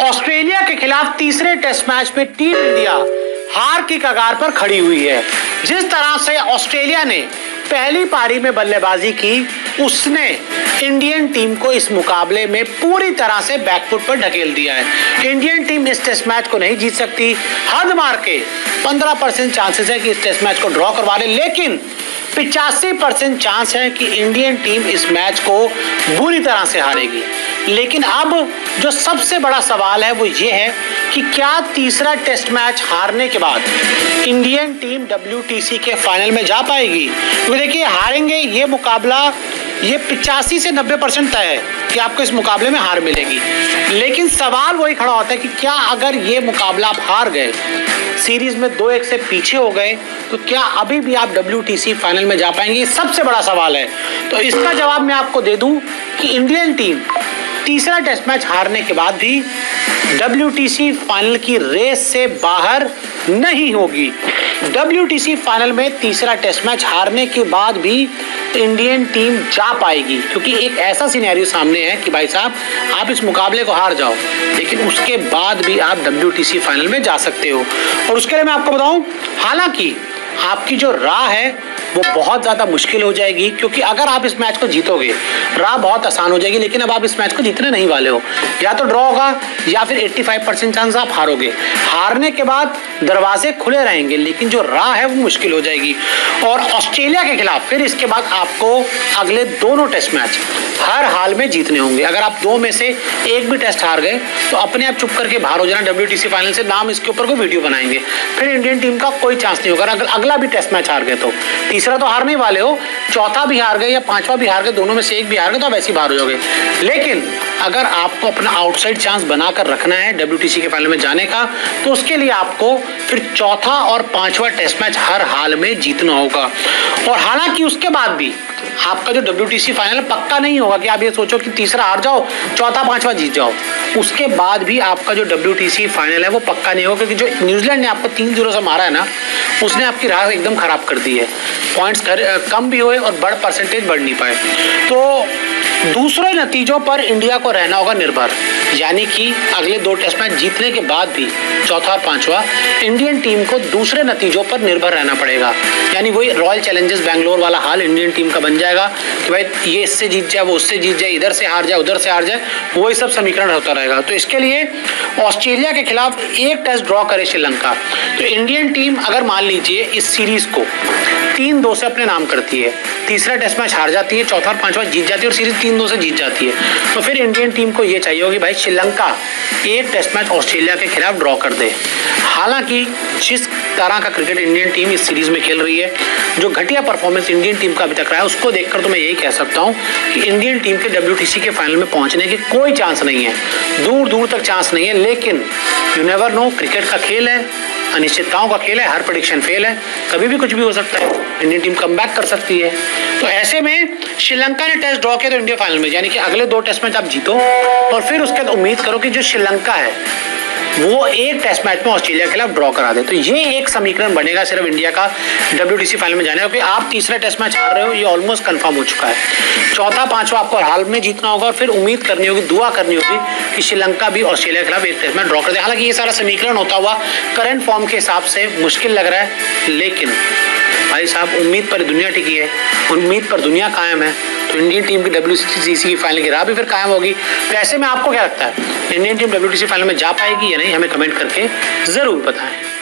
Australia के खिलाफ तीसरे टेस्ट मैच में टीम इंडिया हार की कगार पर खड़ी हुई है। जिस तरह से ऑस्ट्रेलिया ने पहली पारी में बल्लेबाजी की, उसने इंडियन टीम को इस मुकाबले में पूरी तरह से बैकफुट पर ढकेल दिया है। इंडियन टीम इस टेस्ट मैच को नहीं जीत सकती। हद मार के 15% चांसेस है कि इस टेस्ट मैच को ड्रॉ करवा ले, लेकिन 85% चांस है कि इंडियन टीम इस मैच को बुरी तरह से हारेगी। लेकिन अब जो सबसे बड़ा सवाल है वो ये है कि क्या तीसरा टेस्ट मैच हारने के बाद इंडियन टीम WTC के फाइनल में जा पाएगी? तो देखिए, हारेंगे ये मुकाबला, ये 85 से 90% तय है कि आपको इस मुकाबले में हार मिलेगी। लेकिन सवाल वही खड़ा होता है कि क्या अगर ये मुकाबला आप हार गए, सीरीज में 2-1 से पीछे हो गए, तो क्या अभी भी आप WTC फाइनल में जा पाएंगे? ये सबसे बड़ा सवाल है। तो इसका जवाब मैं आपको दे दूं कि इंडियन टीम तीसरा टेस्ट मैच हारने के बाद भी WTC फाइनल की रेस से बाहर नहीं होगी। WTC फाइनल में तीसरा टेस्ट मैच हारने के बाद भी इंडियन टीम जा पाएगी, क्योंकि एक ऐसा सिनेरियो सामने है कि भाई साहब, आप इस मुकाबले को हार जाओ, लेकिन उसके बाद भी आप WTC फाइनल में जा सकते हो। और उसके लिए मैं आपको बताऊं, हालांकि आपकी जो राह है वो बहुत ज़्यादा मुश्किल हो जाएगी, क्योंकि अगर आप इस मैच को जीतोगे, राह बहुत आसान हो जाएगी। लेकिन अब आप इस मैच को जीतने नहीं वाले हो, या तो ड्रॉ होगा या फिर 85% चांस आप हारोगे। हारने के बाद दरवाजे खुले रहेंगे, लेकिन जो राह है वो मुश्किल हो जाएगी। और ऑस्ट्रेलिया के खिलाफ फिर इसके बाद आपको अगले दोनों टेस्ट मैच हर हाल में जीतने होंगे। अगर आप दो में से एक भी टेस्ट हार गए तो अपने आप चुप करके बाहर हो जाना WTC फाइनल से, नाम इसके ऊपर कोई वीडियो बनाएंगे, फिर इंडियन टीम का कोई चांस नहीं होगा। अगर अगला भी टेस्ट मैच हार गए तो तीसरा तो हारने वाले हो, चौथा भी हार गए या पांचवा भी हार गए, दोनों में से एक भी हार गए तो आप ऐसे ही बाहर हो जाओगे। लेकिन अगर आपको अपना आउटसाइड चांस बनाकर रखना है WTC के फाइनल में जाने का, तो उसके लिए आपको फिर चौथा और पांचवा टेस्ट मैच हर हाल में जीतना होगा। और हालांकि उसके बाद भी आपका जो WTC फाइनल पक्का नहीं होगा कि आप ये सोचो कि तीसरा हार जाओ, चौथा पांचवा जीत जाओ। उसके बाद भी आपका जो WTC फाइनल है वो पक्का नहीं होगा, क्योंकि जो न्यूजीलैंड ने आपको 3-0 से मारा है ना, उसने आपकी राह एकदम खराब कर दी है। पॉइंट्स कम भी हुए और परसेंटेज बढ़ नहीं पाए। तो दूसरे नतीजों पर इंडिया को रहना होगा निर्भर, यानी कि अगले दो टेस्ट मैच जीतने के बाद भी चौथा और पांचवा इंडियन टीम को दूसरे नतीजों पर निर्भर रहना पड़ेगा। यानी वही रॉयल चैलेंजर्स बैंगलोर वाला हाल इंडियन टीम का बन जाएगा कि भाई ये इससे जीत जाए, वो उससे जीत जाए, इधर से हार जाए, उधर से हार जाए, वही सब समीकरण होता रहेगा। तो इसके लिए ऑस्ट्रेलिया के खिलाफ एक टेस्ट ड्रॉ करे श्रीलंका, तो इंडियन टीम अगर मान लीजिए इस सीरीज को 3-2 से अपने नाम करती है, तीसरा टेस्ट मैच हार जाती है, चौथा और पांचवा जीत जाती है और सीरीज 3-2 से जीत जाती है, तो फिर इंडियन टीम को ये चाहिए होगी भाई श्रीलंका एक टेस्ट मैच ऑस्ट्रेलिया के खिलाफ ड्रॉ कर दे। हालांकि जिस तरह का क्रिकेट इंडियन टीम इस सीरीज में खेल रही है, जो घटिया परफॉर्मेंस इंडियन टीम का अभी तक रहा है, उसको देखकर तो मैं यही कह सकता हूं कि इंडियन टीम के WTC के फाइनल में पहुंचने के कोई चांस नहीं है, दूर दूर तक चांस नहीं है। लेकिन यू नेवर नो, क्रिकेट का खेल है, अनिश्चितताओं का खेल है, हर प्रेडिक्शन फेल है, कभी भी कुछ भी हो सकता है, इंडियन टीम कमबैक कर सकती है। तो ऐसे में श्रीलंका ने टेस्ट ड्रॉ किया तो इंडिया फाइनल में, यानी कि अगले दो टेस्ट मैच आप जीतो और फिर उसके बाद उम्मीद करो कि जो श्रीलंका है वो एक टेस्ट मैच में ऑस्ट्रेलिया के खिलाफ ड्रॉ करा दे। तो ये एक समीकरण बनेगा सिर्फ इंडिया का WTC फाइनल में जाने का, क्योंकि आप तीसरा टेस्ट मैच हार रहे हो, ये ऑलमोस्ट कंफर्म हो चुका है। चौथा पांचवा आपको हाल में जीतना होगा और फिर उम्मीद करनी होगी, दुआ करनी होगी कि श्रीलंका भी ऑस्ट्रेलिया के खिलाफ एक टेस्ट मैच ड्रॉ कर दे। हालांकि ये सारा समीकरण होता हुआ करंट फॉर्म के हिसाब से मुश्किल लग रहा है, लेकिन भाई साहब उम्मीद पर दुनिया टिकी है, उम्मीद पर दुनिया कायम है। तो इंडियन टीम की WTC की फाइनल की राह भी फिर कायम होगी। तो ऐसे में आपको क्या लगता है, इंडियन टीम WTC फाइनल में जा पाएगी या नहीं? हमें कमेंट करके जरूर बताएं।